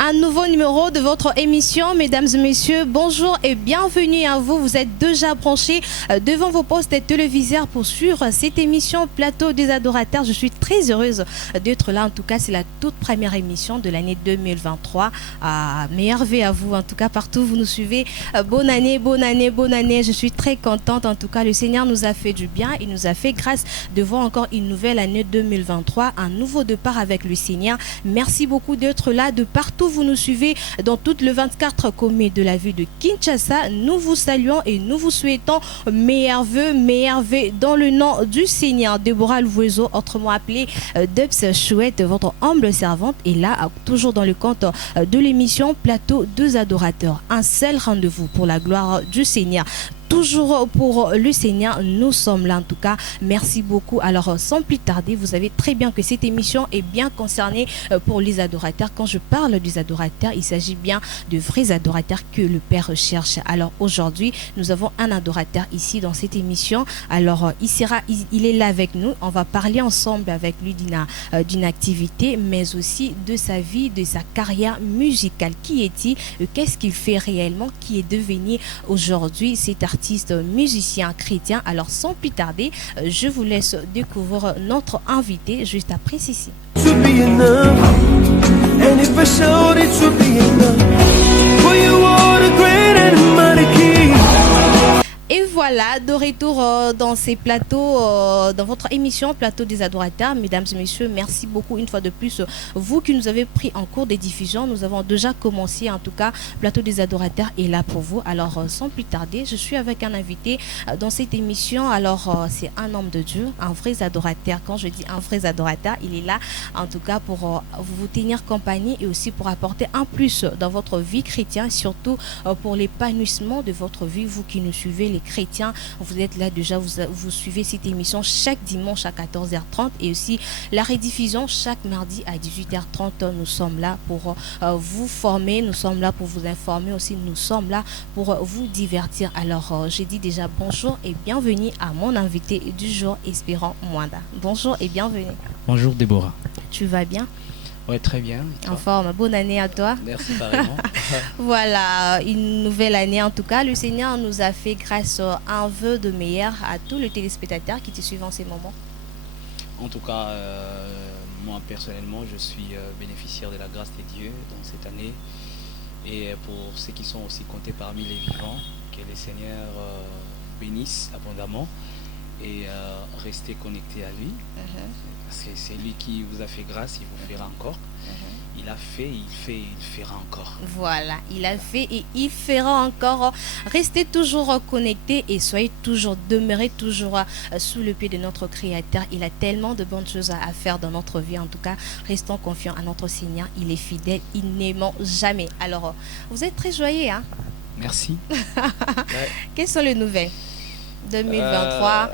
Un nouveau numéro de votre émission, mesdames et messieurs. Bonjour et bienvenue à vous. Vous êtes déjà branchés devant vos postes téléviseurs pour suivre cette émission Plateau des Adorateurs. Je suis très heureuse d'être là. En tout cas, c'est la toute première émission de l'année 2023. Meilleur vœu à vous. En tout cas, partout où vous nous suivez. Bonne année, bonne année, bonne année. Je suis très contente. En tout cas, le Seigneur nous a fait du bien. Il nous a fait grâce de voir encore une nouvelle année 2023. Un nouveau départ avec le Seigneur. Merci beaucoup d'être là de partout. Vous nous suivez dans toutes les 24 communes de la ville de Kinshasa. Nous vous saluons et nous vous souhaitons meilleurs vœux dans le nom du Seigneur. Déborah Louiseau, autrement appelée Dubs Chouette, votre humble servante, est là, toujours dans le compte de l'émission Plateau des Adorateurs. Un seul rendez-vous pour la gloire du Seigneur. Toujours pour le Seigneur, nous sommes là en tout cas. Merci beaucoup. Alors sans plus tarder, vous savez très bien que cette émission est bien concernée pour les adorateurs. Quand je parle des adorateurs, il s'agit bien de vrais adorateurs que le Père recherche. Alors aujourd'hui, nous avons un adorateur ici dans cette émission. Alors il est là avec nous. On va parler ensemble avec lui d'une activité, mais aussi de sa vie, de sa carrière musicale. Qui est-il? Qu'est-ce qu'il fait réellement? Qui est devenu aujourd'hui cet artiste musicien chrétien? Alors sans plus tarder, je vous laisse découvrir notre invité juste après ceci. Et voilà, de retour dans ces plateaux, dans votre émission Plateau des Adorateurs. Mesdames et messieurs, merci beaucoup une fois de plus. Vous qui nous avez pris en cours des diffusions, nous avons déjà commencé. En tout cas, Plateau des Adorateurs est là pour vous. Alors, sans plus tarder, je suis avec un invité dans cette émission. Alors, c'est un homme de Dieu, un vrai adorateur. Quand je dis un vrai adorateur, il est là, en tout cas, pour vous tenir compagnie et aussi pour apporter un plus dans votre vie chrétienne, surtout pour l'épanouissement de votre vie. Vous qui nous suivez, les chrétiens, vous êtes là déjà, vous suivez cette émission chaque dimanche à 14h30 et aussi la rediffusion chaque mardi à 18h30. Nous sommes là pour vous former, nous sommes là pour vous informer aussi, nous sommes là pour vous divertir. Alors j'ai dit déjà bonjour et bienvenue à mon invité du jour, Espérant Mwanda. Bonjour et bienvenue. Bonjour Déborah. Tu vas bien? Ouais, très bien. En forme. Bonne année à toi. Merci pareillement. Voilà, une nouvelle année en tout cas. Le Seigneur nous a fait grâce à un vœu de meilleur à tous les téléspectateurs qui te suivent en ces moments. En tout cas, moi personnellement, je suis bénéficiaire de la grâce de Dieu dans cette année. Et pour ceux qui sont aussi comptés parmi les vivants, que le Seigneur bénisse abondamment et restez connectés à lui. Parce que c'est lui qui vous a fait grâce, il vous fera encore. Il a fait, il fait, il fera encore. Voilà, il a fait et il fera encore. Restez toujours connectés et soyez toujours, demeurez toujours sous le pied de notre Créateur. Il a tellement de bonnes choses à faire dans notre vie. En tout cas, restons confiants à notre Seigneur. Il est fidèle, il ne ment jamais. Alors, vous êtes très joyeux, hein? Merci. Ouais. Quelles sont les nouvelles? 2023,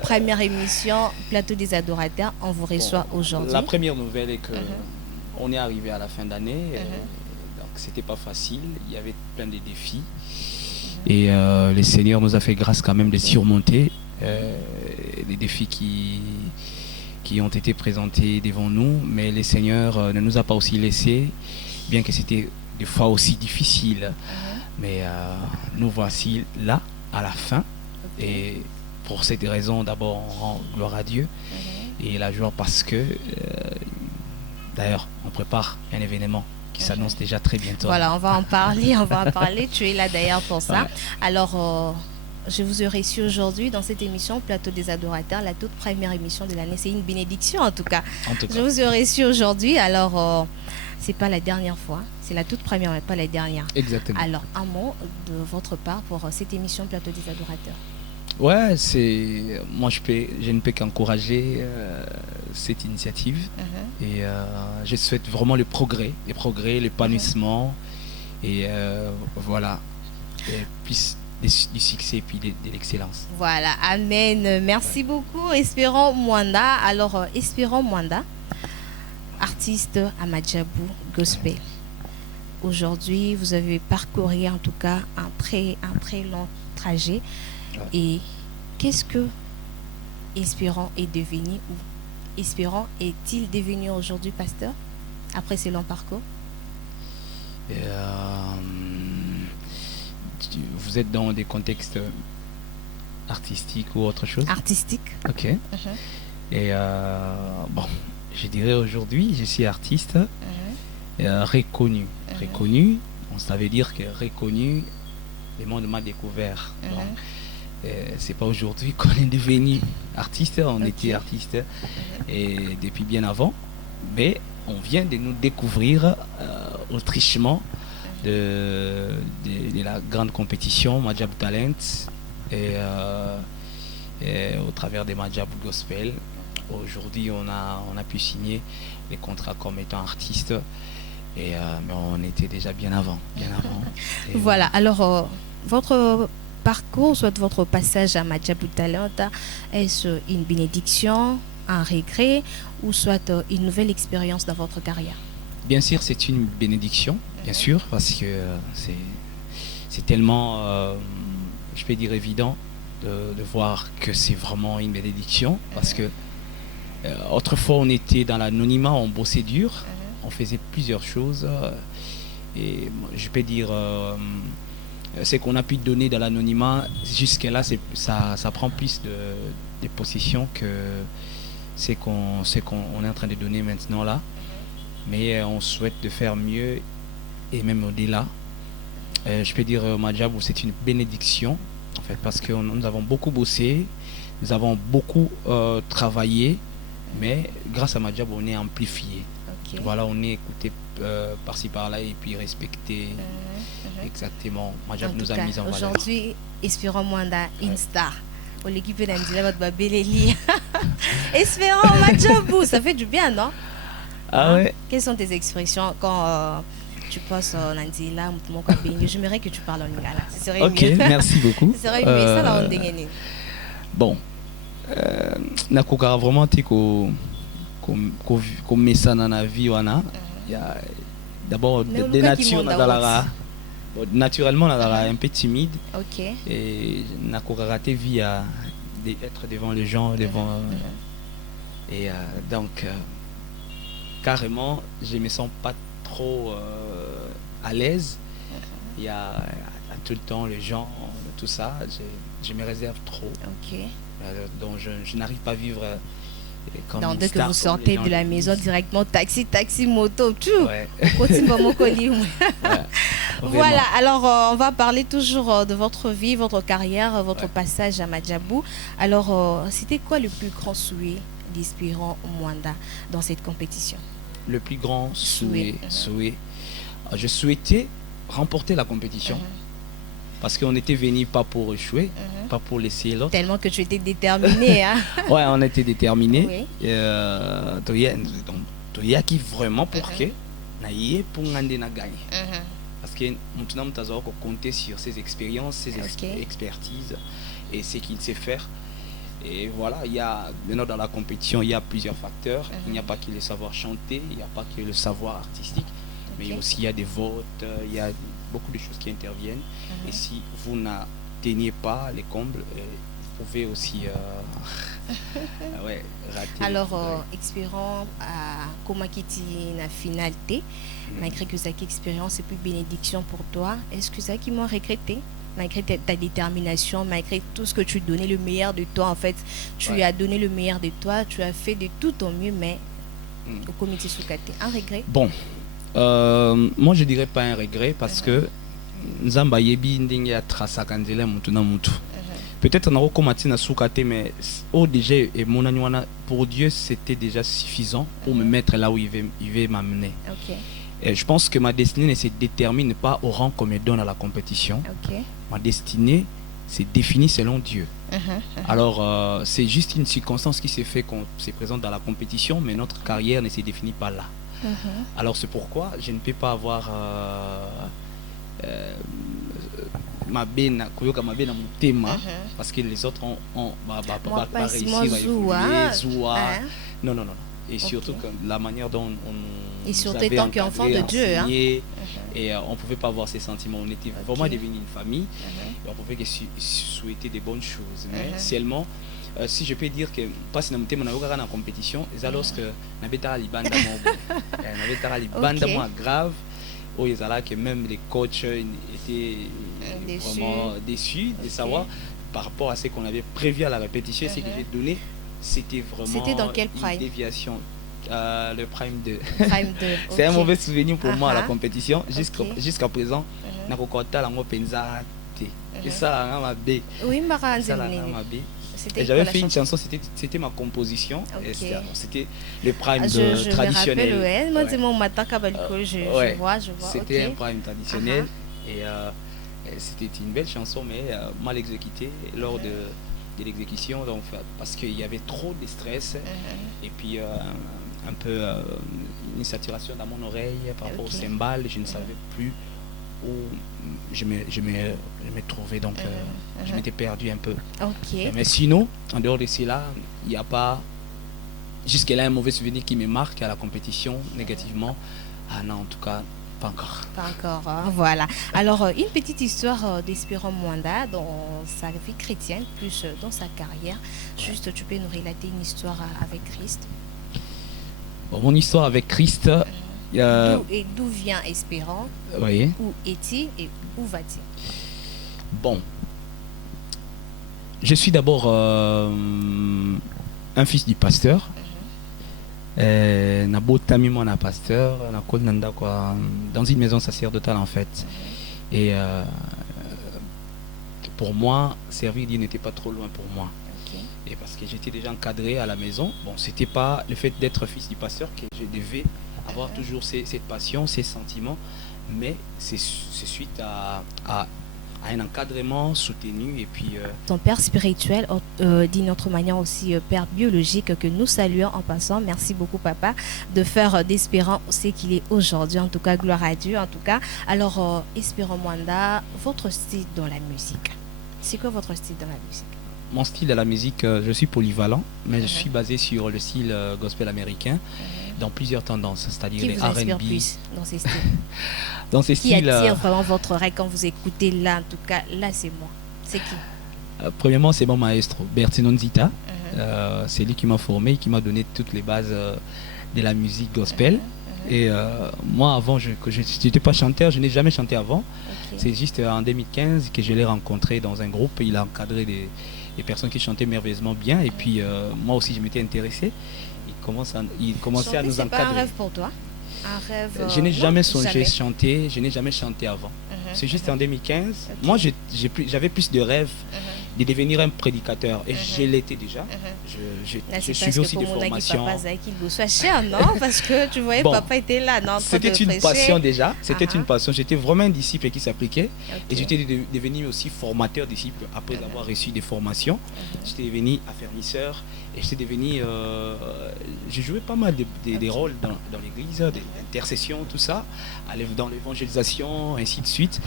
première émission, Plateau des Adorateurs, on vous reçoit aujourd'hui. La première nouvelle est que on est arrivé à la fin d'année, donc c'était pas facile, il y avait plein de défis. Et le Seigneur nous a fait grâce quand même de surmonter les défis qui ont été présentés devant nous, mais le Seigneur ne nous a pas aussi laissé, bien que c'était des fois aussi difficile. Mais nous voici là, à la fin. Et pour cette raison, d'abord, on rend gloire à Dieu et la joie parce que, d'ailleurs, on prépare un événement qui s'annonce déjà très bientôt. Voilà, on va en parler, Tu es là d'ailleurs pour ça. Ouais. Alors, je vous ai reçu aujourd'hui dans cette émission Plateau des Adorateurs, la toute première émission de l'année. C'est une bénédiction en tout cas. Je vous ai reçu aujourd'hui, alors... c'est pas la dernière fois, c'est la toute première, mais pas la dernière. Exactement. Alors, un mot de votre part pour cette émission Plateau des Adorateurs. Ouais, moi je ne peux qu'encourager cette initiative et je souhaite vraiment le progrès, l'épanouissement et voilà, et puis du succès et puis de l'excellence. Voilà, amen. Merci beaucoup, Espérant Mwanda. Alors, Espérant Mwanda, artiste à Madjabou Gospel. Aujourd'hui, vous avez parcouru en tout cas un très long trajet. Et qu'est-ce que Espérant est devenu ou Espérant est-il devenu aujourd'hui pasteur après ce long parcours? vous êtes dans des contextes artistiques ou autre chose? Artistique. Ok. Et bon, je dirais aujourd'hui, je suis artiste reconnu. Reconnu, ça veut dire que reconnu, le monde m'a découvert. Donc, c'est pas aujourd'hui qu'on est devenu artiste, on était artiste et depuis bien avant, mais on vient de nous découvrir autrichement de la grande compétition Majab Talent et au travers des Majab Gospel. Aujourd'hui, on a pu signer les contrats comme étant artiste, mais on était déjà bien avant. Voilà, alors votre parcours, soit votre passage à Majab Talent, est-ce une bénédiction, un regret ou soit une nouvelle expérience dans votre carrière? Bien sûr, c'est une bénédiction, bien sûr, parce que c'est tellement, je peux dire, évident de voir que c'est vraiment une bénédiction, parce que autrefois on était dans l'anonymat, on bossait dur, on faisait plusieurs choses, et je peux dire, ce qu'on a pu donner dans l'anonymat, jusqu'à là, ça prend plus de possession que ce qu'on est en train de donner maintenant là. Mais on souhaite de faire mieux et même au-delà. Je peux dire, Majab, c'est une bénédiction, en fait, parce que nous avons beaucoup bossé, nous avons beaucoup travaillé, mais grâce à Majab, on est amplifié. Voilà, on est écouté par-ci par-là et puis respecté. Exactement. Majab nous a mis en valeur. Aujourd'hui, espérons Mwanda une star. Pour l'équipe d'Andila, votre babélélie. Espérons Majab, ça fait du bien, non? Ah ouais. Quelles sont tes expressions quand tu passes en Andila? J'aimerais que tu parles en lingala. Ok, merci beaucoup. Ce serait mieux, ça là on dégaine. Bon, nakokara vraiment te ko met ça dans la vie wana. Il y a d'abord des natures naturellement on est un peu timide. Ok. Et nakokara te vie à être devant les gens, devant et donc carrément, je me sens pas trop à l'aise. Il y a tout le temps les gens, tout ça, je me réserve trop. Donc je n'arrive pas à vivre comme donc, une dès star, que vous sortez de la maison directement, taxi, moto, tout. Voilà, alors on va parler toujours de votre vie, votre carrière, votre passage à Majabou. Alors, c'était quoi le plus grand souhait d'Espérons Mwanda dans cette compétition? Le plus grand souhait. Je souhaitais remporter la compétition parce qu'on était venu pas pour échouer, pas pour laisser l'autre. Tellement que tu étais déterminé. Hein? Ouais, on était déterminé. Donc, il y a qui vraiment pour que naïe pour gagner. Parce que maintenant, nous avons compter sur ses expériences, ses expertises et ce qu'il sait faire. Et voilà, il y a maintenant dans la compétition, il y a plusieurs facteurs. Il n'y a pas que le savoir chanter, il n'y a pas que le savoir artistique, mais aussi il y a des votes, il y a beaucoup de choses qui interviennent. Et si vous n'atteignez pas les combles, vous pouvez aussi rater. Alors, expérience à Komakiti na finalité, malgré que cette expérience est plus bénédiction pour toi, est-ce que ça qui m'a regretté? Malgré ta détermination, malgré tout ce que tu donnais le meilleur de toi, en fait, tu as donné le meilleur de toi, tu as fait de tout ton mieux, mais au comité Soukate, un regret? Bon, moi je dirais pas un regret parce que Nzamba yebi ndenge ya trasa kanzela mutu na mutu. Peut-être on a recommencé na Soukate, mais déjà et mon annuana pour Dieu c'était déjà suffisant pour me mettre là où il veut m'amener. Et je pense que ma destinée ne se détermine pas au rang qu'on me donne à la compétition. Ma destinée, c'est défini selon Dieu. Alors, c'est juste une circonstance qui s'est fait qu'on se présente dans la compétition, mais notre carrière ne se définit pas là. Alors, c'est pourquoi je ne peux pas avoir ma bena mon thème, parce que les autres ont pas réussi à évoluer. Non. Et surtout la manière dont on et surtout étant qu'enfant de Dieu, et on ne pouvait pas avoir ces sentiments. On était vraiment devenu une famille et on pouvait que souhaiter des bonnes choses. Mais seulement, si je peux dire que parce que nous sommes en compétition, c'est alors que nous avons libanda grave où ils allaient que même les coachs étaient vraiment déçus de savoir par rapport à ce qu'on avait prévu à la répétition, ce que j'ai donné, c'était vraiment dans quel prime? une déviation. Le Prime 2. Prime 2. C'est un mauvais souvenir pour moi à la compétition. Jusqu'à présent, je et ça, m'a bé. Oui, j'avais fait une chanson, c'était ma composition. C'était le Prime traditionnel. Je vois. C'était un Prime traditionnel. Et c'était une belle chanson, mais mal exécutée lors de l'exécution, donc parce qu'il y avait trop de stress et puis un peu une saturation dans mon oreille par rapport au cymbale. Je ne savais plus où je me trouvais, donc je m'étais perdu un peu. Mais sinon, en dehors de cela, il n'y a pas jusque-là un mauvais souvenir qui me marque à la compétition négativement. Ah non, en tout cas, pas encore. Pas encore, hein, voilà. Alors, une petite histoire d'Espérant Mwanda dans sa vie chrétienne, plus dans sa carrière. Juste, tu peux nous relater une histoire avec Christ? Bon, mon histoire avec Christ... D'où vient Espérant? Oui. Où est-il et où va-t-il? Bon. Je suis d'abord un fils du pasteur. Mon pasteur dans une maison sacerdotale en fait. Et pour moi, servir Dieu n'était pas trop loin pour moi. Et parce que j'étais déjà encadré à la maison, bon, c'était pas le fait d'être fils du pasteur que je devais avoir toujours cette passion, ces sentiments, mais c'est suite à un encadrement soutenu. Et puis ton père spirituel, d'une autre manière aussi père biologique, que nous saluons en passant. Merci beaucoup papa de faire d'Espérant ce qu'il est aujourd'hui, en tout cas gloire à Dieu en tout cas. Alors Espérant Mwanda, votre style dans la musique, c'est quoi votre style dans la musique? Mon style dans la musique, je suis polyvalent, mais je suis basé sur le style gospel américain dans plusieurs tendances, c'est-à-dire les R&B. Plus dans ces styles? Dans ces styles, qui attire vraiment votre oreille quand vous écoutez là, en tout cas, là c'est moi. C'est qui? Premièrement, c'est mon maestro, Bertino Nzita. C'est lui qui m'a formé, qui m'a donné toutes les bases de la musique gospel. Et moi, avant, je n'étais pas chanteur, je n'ai jamais chanté avant. C'est juste en 2015 que je l'ai rencontré dans un groupe. Il a encadré des personnes qui chantaient merveilleusement bien. Et puis, moi aussi, je m'étais intéressé. Il commençait à nous encadrer. C'est pas un rêve pour toi? Un rêve, je n'ai jamais songé chanter, je n'ai jamais chanté avant. C'est juste en 2015. Moi, j'avais plus de rêves de devenir un prédicateur. Et je l'étais déjà. Je suivais aussi des formations. Non, parce que tu voyais, papa était là. C'était une passion déjà. C'était une passion. J'étais vraiment un disciple qui s'appliquait. Et j'étais devenu aussi formateur disciple après avoir reçu des formations. J'étais devenu affermisseur. Et j'étais devenu... j'ai joué pas mal des rôles dans l'église, des intercessions, tout ça, dans l'évangélisation, ainsi de suite.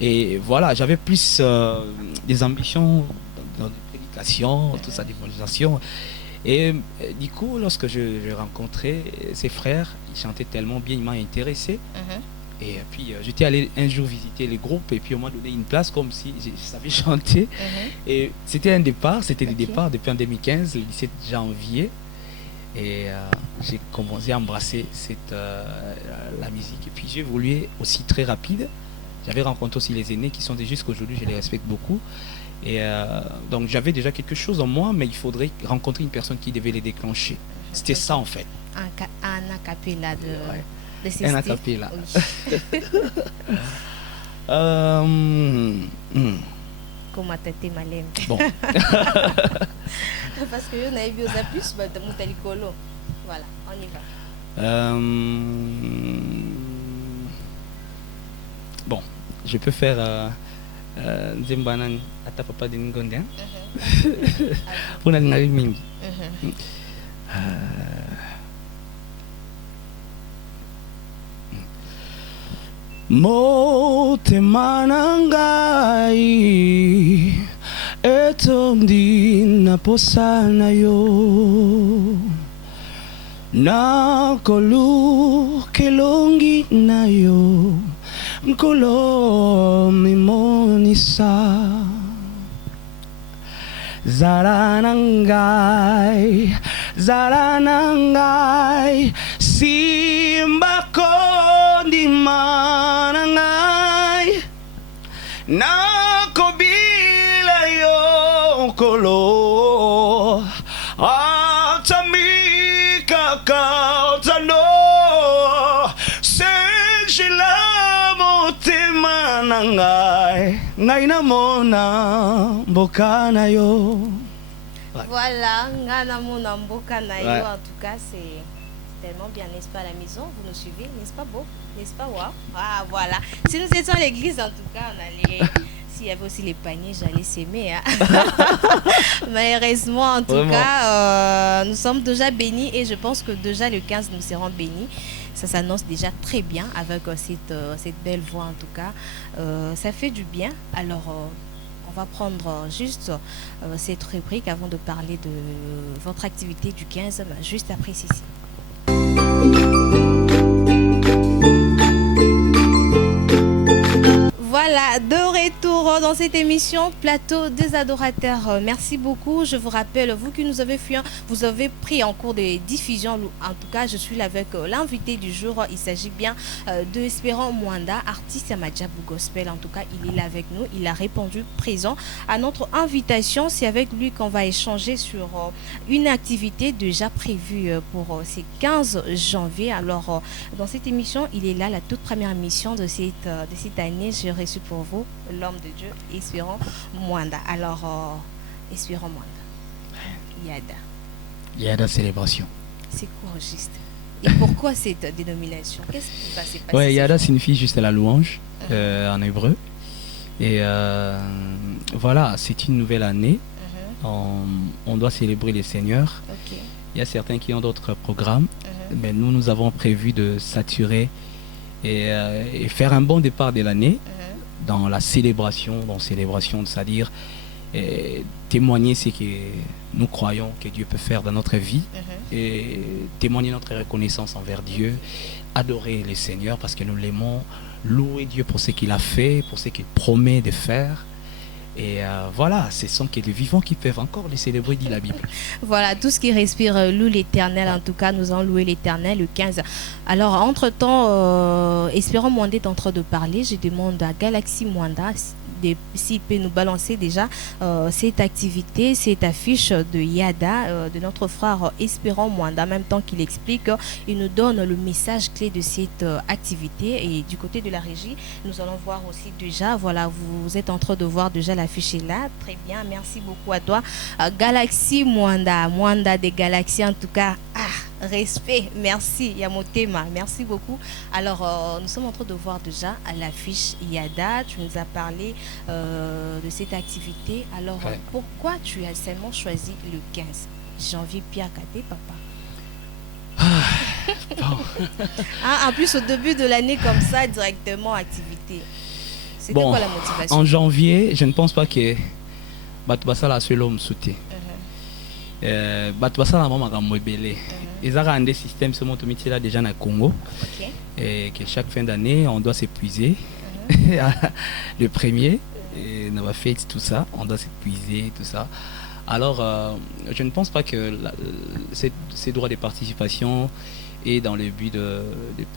Et voilà, j'avais plus des ambitions dans les prédications, tout ça, d'évangélisation. Et du coup, lorsque je rencontrais ses frères, ils chantaient tellement bien, ils m'ont intéressé. Et puis j'étais allé un jour visiter les groupes et puis on m'a donné une place comme si je savais chanter. Et c'était un départ, c'était le départ depuis en 2015, le 17 janvier. Et j'ai commencé à embrasser la musique. Et puis j'ai évolué aussi très rapide. J'avais rencontré aussi les aînés qui sont jusqu'à aujourd'hui, je les respecte beaucoup. Et donc j'avais déjà quelque chose en moi, mais il faudrait rencontrer une personne qui devait les déclencher. C'était ça en fait. Un acapella de... Ouais. Un acapella. Oui. Comment t'es malem? Bon. Parce que on a vu aux plus, voilà, on y va. Bon, je peux faire Zembanan ata papa de Ngonde. Pour la mingi. Motema nangai etondi na posana yo na kolu kelongi na yo mkolo mimonisa zaranangai simba ko ndima na ngai nakobila yo kolo atamika kautano sejila motema na ngai ngai namona mboka na yo. Voilà, ngana mona mboka na yo. En tout cas, c'est tellement bien, n'est-ce pas, à la maison? Vous nous suivez, n'est-ce pas beau? N'est-ce pas? Wow. Ah, voilà. Si nous étions à l'église, en tout cas, on allait... S'il y avait aussi les paniers, j'allais s'aimer. Hein. Malheureusement, en tout cas, nous sommes déjà bénis et je pense que déjà le 15, nous serons bénis. Ça s'annonce déjà très bien avec cette belle voix, en tout cas. Ça fait du bien. Alors... on va prendre juste cette rubrique avant de parler de votre activité du 15, juste après ceci. Voilà, de retour dans cette émission Plateau des adorateurs. Merci beaucoup. Je vous rappelle, vous qui nous avez fui, vous avez pris en cours de diffusion. En tout cas, je suis là avec l'invité du jour. Il s'agit bien de Espérant Mwanda, artiste à Madjabou Gospel. En tout cas, il est là avec nous. Il a répondu présent à notre invitation. C'est avec lui qu'on va échanger sur une activité déjà prévue pour ces 15 janvier. Alors, dans cette émission, il est là, la toute première émission de cette année. J'ai reçu pour vous l'homme de Dieu, Espérant Mwanda. Alors, Espérant Mwanda, Yada. Yada célébration. C'est quoi juste? Et pourquoi cette dénomination? Qu'est-ce qui va se passer? Ouais, Yada signifie juste la louange en hébreu. Et voilà, c'est une nouvelle année. On doit célébrer les Seigneurs. Okay. Il y a certains qui ont d'autres programmes, mais nous avons prévu de saturer et faire un bon départ de l'année dans la célébration, c'est-à-dire témoigner ce que nous croyons que Dieu peut faire dans notre vie et témoigner notre reconnaissance envers Dieu, adorer le Seigneur parce que nous l'aimons, louer Dieu pour ce qu'il a fait, pour ce qu'il promet de faire. Et voilà, ce sont que les vivants qui peuvent encore les célébrer, dit la Bible. Voilà, tout ce qui respire loue l'Éternel. En tout cas, nous allons louer l'Éternel le 15. Alors, entre-temps, Espérant Mwanda est en train de parler. Je demande à Galaxy Mwanda s'il peut nous balancer déjà cette activité, cette affiche de Yada, de notre frère Espérant Mwanda. En même temps qu'il explique, il nous donne le message clé de cette activité. Et du côté de la régie, nous allons voir aussi déjà, voilà, vous êtes en train de voir déjà l'affiche là. Très bien, merci beaucoup à toi. Galaxy Mwanda, Mwanda des Galaxies en tout cas. Respect, merci Yamotema, merci beaucoup. Alors, nous sommes en train de voir déjà à l'affiche Yada, tu nous as parlé de cette activité. Alors, pourquoi tu as seulement choisi le 15 janvier, Pierre Kadé, papa? En plus, au début de l'année, comme ça, directement, activité. C'était quoi la motivation? En janvier, je ne pense pas que Batubasa la seule homme sauté. Batubasa la maman a mobile. Ils ont un système ce motomitié là déjà au Congo. Et que chaque fin d'année, on doit s'épuiser. Le premier, on va faire tout ça, on doit s'épuiser, tout ça. Alors, je ne pense pas que ces droits de participation est dans le but de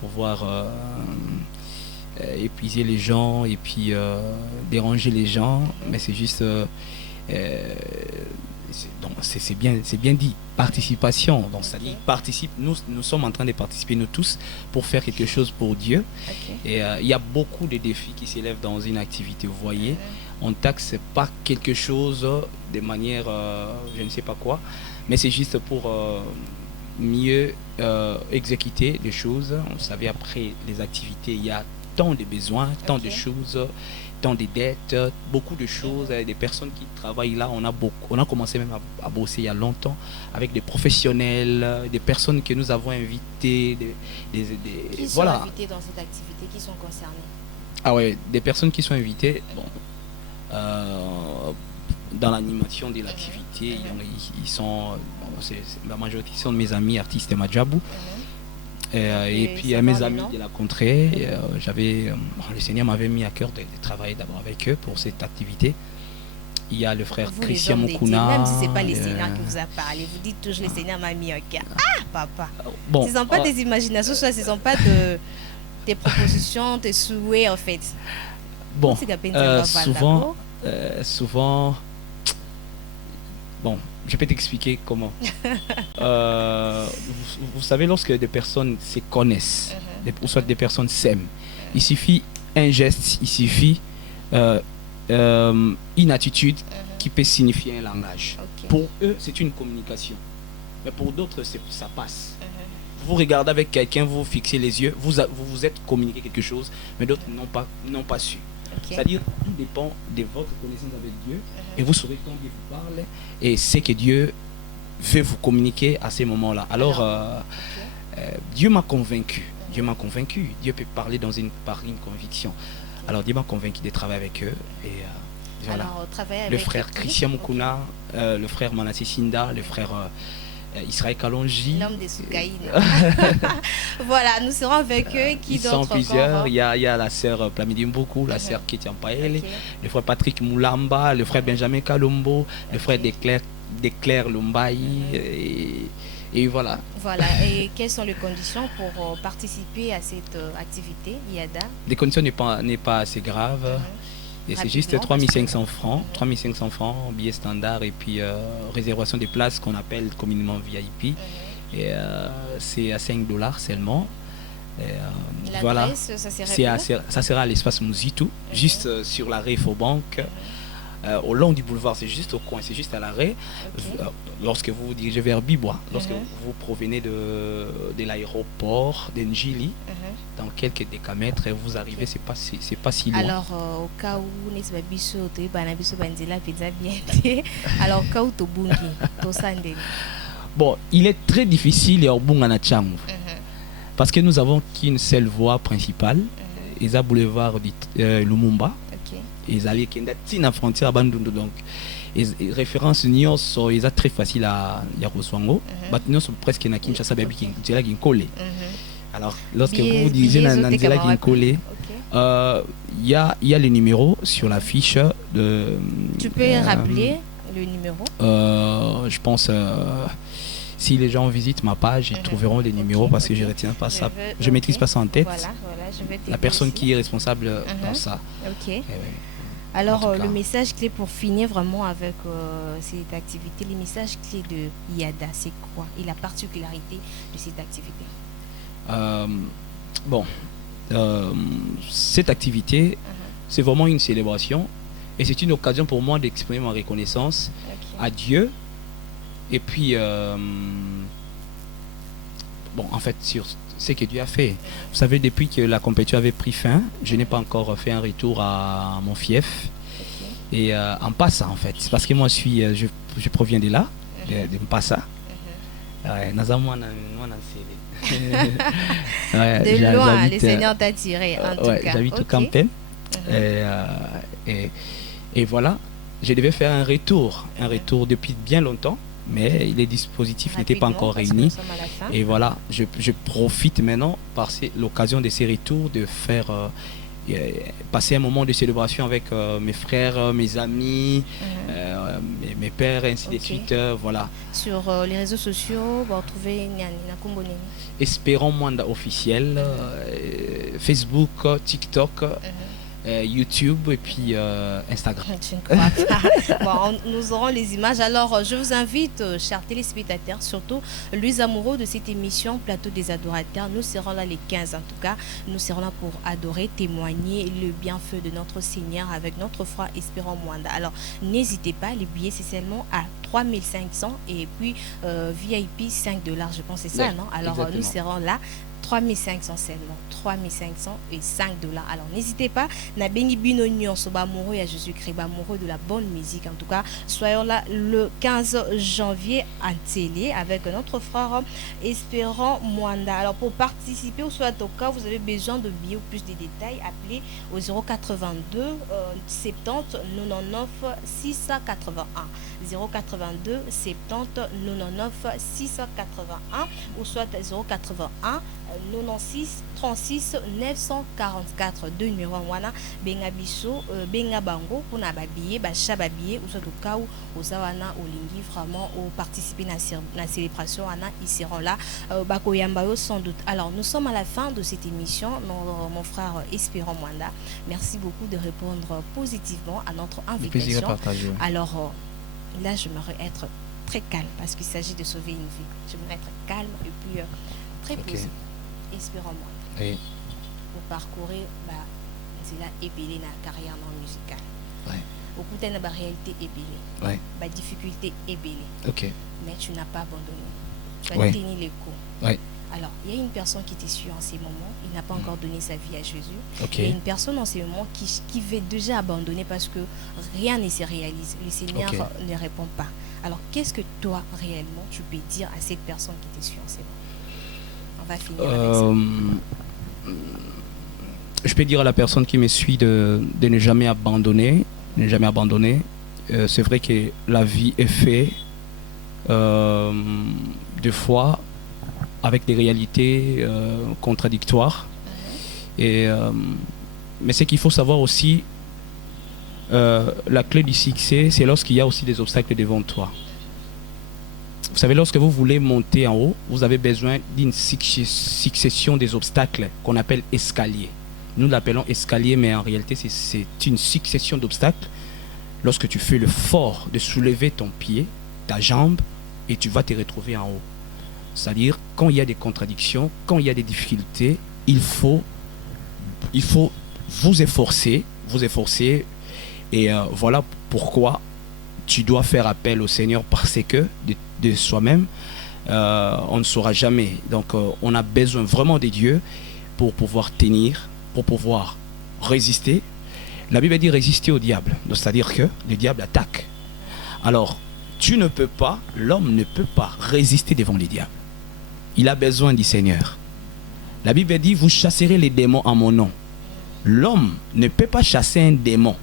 pouvoir épuiser les gens et puis déranger les gens, mais c'est juste c'est bien dit, participation. Donc ça dit participe, nous sommes en train de participer nous tous pour faire quelque chose pour Dieu. Et il y a beaucoup de défis qui s'élèvent dans une activité, vous voyez. On taxe pas quelque chose de manière je ne sais pas quoi, mais c'est juste pour mieux exécuter les choses. Vous savez, après les activités, il y a tant de besoins, tant de choses, tant de dettes, beaucoup de choses, des personnes qui travaillent là. On a commencé même à bosser il y a longtemps avec des professionnels, des personnes que nous avons invitées. Qui sont invités dans cette activité, qui sont concernés? Ah ouais, des personnes qui sont invitées dans l'animation de l'activité. Ils sont, la majorité sont de mes amis artistes de Madjabou. Et puis à mes amis de la contrée, le Seigneur m'avait mis à cœur de travailler d'abord avec eux pour cette activité. Il y a le frère Christian Mukuna. Même si ce n'est pas le Seigneur qui vous a parlé, vous dites toujours le Seigneur m'a mis à cœur. Ah, papa, ce ne sont pas des imaginations, ce ne sont pas de... tes propositions, tes souhaits en fait. Bon, souvent, bon, je peux t'expliquer comment. Vous savez, lorsque des personnes se connaissent, ou soit des personnes s'aiment, il suffit un geste, il suffit une attitude qui peut signifier un langage. Pour eux, c'est une communication. Mais pour d'autres, ça passe. Vous regardez avec quelqu'un, vous fixez les yeux, vous êtes communiqué quelque chose, mais d'autres n'ont pas su. C'est-à-dire, tout dépend de votre connaissance avec Dieu, et vous saurez quand Dieu vous parle, et c'est que Dieu veut vous communiquer à ces moments-là. Alors, Dieu m'a convaincu. Dieu m'a convaincu. Dieu peut parler par une conviction. Alors, Dieu m'a convaincu de travailler avec eux. Et voilà. Alors, le frère Christian Mukuna, le frère Manassé Sinda, le frère Israël Kalonji. L'homme des Soukaïnes. Voilà, nous serons avec eux. Qui ils sont plusieurs. Il y a la sœur Plamidi Mboku, la sœur Kétian Paele, le frère Patrick Moulamba, le frère Benjamin Kalombo, le frère Declaire Lumbaï. Et voilà. Voilà. Et quelles sont les conditions pour participer à cette activité, IADA? Les conditions n'est pas assez graves. Et c'est juste 3500 francs, 3500 francs, billet standard et puis réservation des places qu'on appelle communément VIP. Et c'est à $5 seulement. Voilà. Ça sera à l'espace Mouzitou, juste sur l'arrêt Faubank. Au long du boulevard, c'est juste au coin, c'est juste à l'arrêt. Lorsque vous vous dirigez vers Bibois, lorsque vous provenez de l'aéroport d'Enjili, dans quelques décamètres, vous arrivez, c'est pas si loin. Alors, au cas où alors, au cas où bon, il est très difficile et au parce que nous avons qu'une seule voie principale, Isa Boulevard Lumumba. Ils allaient à la frontière Bandundu, donc les références nios sont très faciles à Yaroswango, mais nous sommes presque na Kinshasa baby qui collé. Alors lorsque vous disiez Nanzela qui collé, il y a le numéro sur la fiche de. Tu peux rappeler le numéro? Je pense si les gens visitent ma page, ils trouveront les numéros parce que je retiens pas ça, je maîtrise pas ça en tête. Voilà, je vais la personne qui est responsable dans ça. Alors, le message clé pour finir vraiment avec cette activité, le message clé de IADA, c'est quoi? Et la particularité de cette activité? Cette activité, c'est vraiment une célébration et c'est une occasion pour moi d'exprimer ma reconnaissance à Dieu et puis, en fait, sur ce que Dieu a fait. Vous savez, depuis que la compétition avait pris fin, je n'ai pas encore fait un retour à mon fief. Et en passant, en fait, c'est parce que moi je proviens de là, de Mpassa. De loin, le Seigneur t'a tiré, en tout cas. J'habite au Campin. Et voilà, je devais faire un retour depuis bien longtemps. Mais les dispositifs n'étaient pas encore réunis. Et voilà, je profite maintenant par l'occasion de ces retours de faire passer un moment de célébration avec mes frères, mes amis, mes pères, et ainsi de suite. Voilà. Sur les réseaux sociaux, vous retrouvez Espérons Mwanda officiel, Facebook, TikTok. YouTube et puis Instagram. Je ne crois pas. Bon, nous aurons les images. Alors, je vous invite, chers téléspectateurs, surtout les amoureux de cette émission Plateau des Adorateurs. Nous serons là les 15 en tout cas. Nous serons là pour adorer, témoigner le bienfait de notre Seigneur avec notre foi Espérons Mwanda. Alors, n'hésitez pas, les billets c'est seulement à 3500 et puis VIP $5, je pense c'est ça, non? Alors, nous serons là. 3500 seulement, 3500 et $5. Alors n'hésitez pas, na bengi bino nyonso ba amoureux à Jésus-Christ, ba amoureux de la bonne musique. En tout cas, soyons là le 15 janvier à télé avec notre frère Espérant Mwanda. Alors pour participer ou soit au cas vous avez besoin de billets ou plus de détails, appelez au 082 70 99 681 082 70 99 681 ou soit 081 96 36 944 2 numéro wana benga biso benga bango pona babiye bacha babiye ou soit au cas où ozawana olingi vraiment au participer na célébration wana ils seront là bakoyamba yo sans doute. Alors nous sommes à la fin de cette émission. Mon frère Espérant Mwanda, merci beaucoup de répondre positivement à notre invitation. Alors là j'aimerais être très calme parce qu'il s'agit de sauver une vie. J'aimerais être calme et puis très posé. Espérons-moi. Oui. Pour parcourir la ébélé na carrière non musicale. Ouais. Au bout de la réalité ébélé. Ouais. La difficulté ébélé. Ok. Mais tu n'as pas abandonné. Tu as ouais. tenu les coups. Ouais. Alors, il y a une personne qui te suit en ces moments. Il n'a pas encore donné sa vie à Jésus. Okay. Il y a une personne en ces moments qui veut déjà abandonner parce que rien ne se réalise. Le Seigneur ne répond pas. Alors, qu'est-ce que toi, réellement, tu peux dire à cette personne qui te suit en ces moments? On va finir avec ça. Je peux dire à la personne qui me suit de ne jamais abandonner. Ne jamais abandonner. C'est vrai que la vie est faite des fois avec des réalités contradictoires. Et, mais ce qu'il faut savoir aussi, la clé du succès, c'est lorsqu'il y a aussi des obstacles devant toi. Vous savez, lorsque vous voulez monter en haut, vous avez besoin d'une succession des obstacles qu'on appelle escalier. Nous l'appelons escalier, mais en réalité, c'est une succession d'obstacles. Lorsque tu fais l'effort de soulever ton pied, ta jambe, et tu vas te retrouver en haut. C'est-à-dire, quand il y a des contradictions, quand il y a des difficultés, il faut vous efforcer. Et voilà pourquoi tu dois faire appel au Seigneur, parce que de soi-même, on ne saura jamais. Donc, on a besoin vraiment de Dieu pour pouvoir tenir, pour pouvoir résister. La Bible dit résister au diable. C'est-à-dire que le diable attaque. Alors, tu ne peux pas, l'homme ne peut pas résister devant le diable. Il a besoin du Seigneur. La Bible dit, vous chasserez les démons en mon nom. L'homme ne peut pas chasser un démon.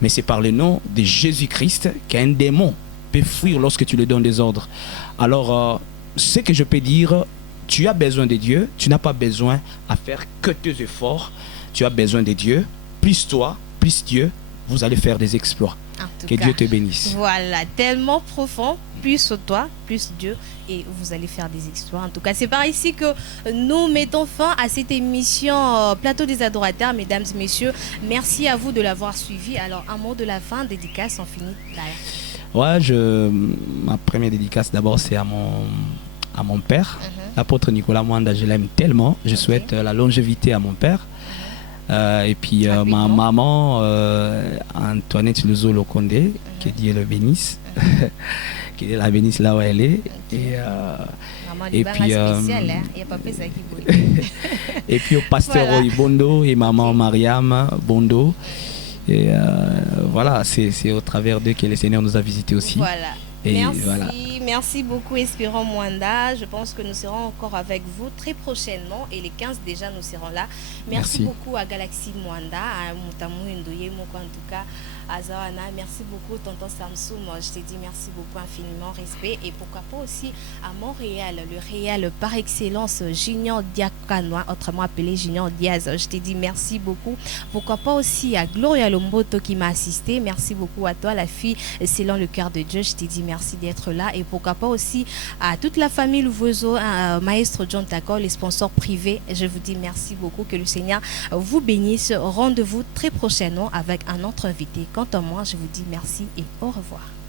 Mais c'est par le nom de Jésus-Christ qu'un démon peut fuir lorsque tu lui donnes des ordres. Alors, ce que je peux dire, tu as besoin de Dieu. Tu n'as pas besoin à faire que tes efforts. Tu as besoin de Dieu. Plus toi, plus Dieu, vous allez faire des exploits. Que Dieu te bénisse. Voilà, tellement profond. Plus toi, plus Dieu, et vous allez faire des exploits. En tout cas, c'est par ici que nous mettons fin à cette émission Plateau des Adorateurs, mesdames et messieurs. Merci à vous de l'avoir suivi. Alors, un mot de la fin, dédicace, on finit là. Ouais, ma première dédicace d'abord, c'est à mon père, l'apôtre Nicolas Mwanda. Je l'aime tellement. Je souhaite la longévité à mon père. Et puis ma maman, Antoinette Luzo Lokonde, que Dieu le bénisse. Que Dieu la bénisse là où elle est. Et puis, et puis au pasteur Roy Bondo et maman Mariam Bondo. Et voilà, c'est au travers d'eux que le Seigneur nous a visités aussi. Voilà. Et merci, voilà. Merci beaucoup Espérant Mwanda. Je pense que nous serons encore avec vous très prochainement et les 15 déjà nous serons là. Merci beaucoup à Galaxy Mwanda, à Moutamou Ndoye Moko en tout cas, à Zawana. Merci beaucoup Tonton Samsung. Je te dis merci beaucoup infiniment, respect. Et pourquoi pas aussi à Montréal, le Réal par excellence Junior Diakanois, autrement appelé Junior Diaz. Je te dis merci beaucoup. Pourquoi pas aussi à Gloria Lomboto qui m'a assisté. Merci beaucoup à toi la fille selon le cœur de Dieu. Je te dis merci d'être là. Et pourquoi pas aussi à toute la famille Louvoiseau, Maestro John Tako, les sponsors privés. Je vous dis merci beaucoup. Que le Seigneur vous bénisse. Rendez-vous très prochainement avec un autre invité. Quant à moi, je vous dis merci et au revoir.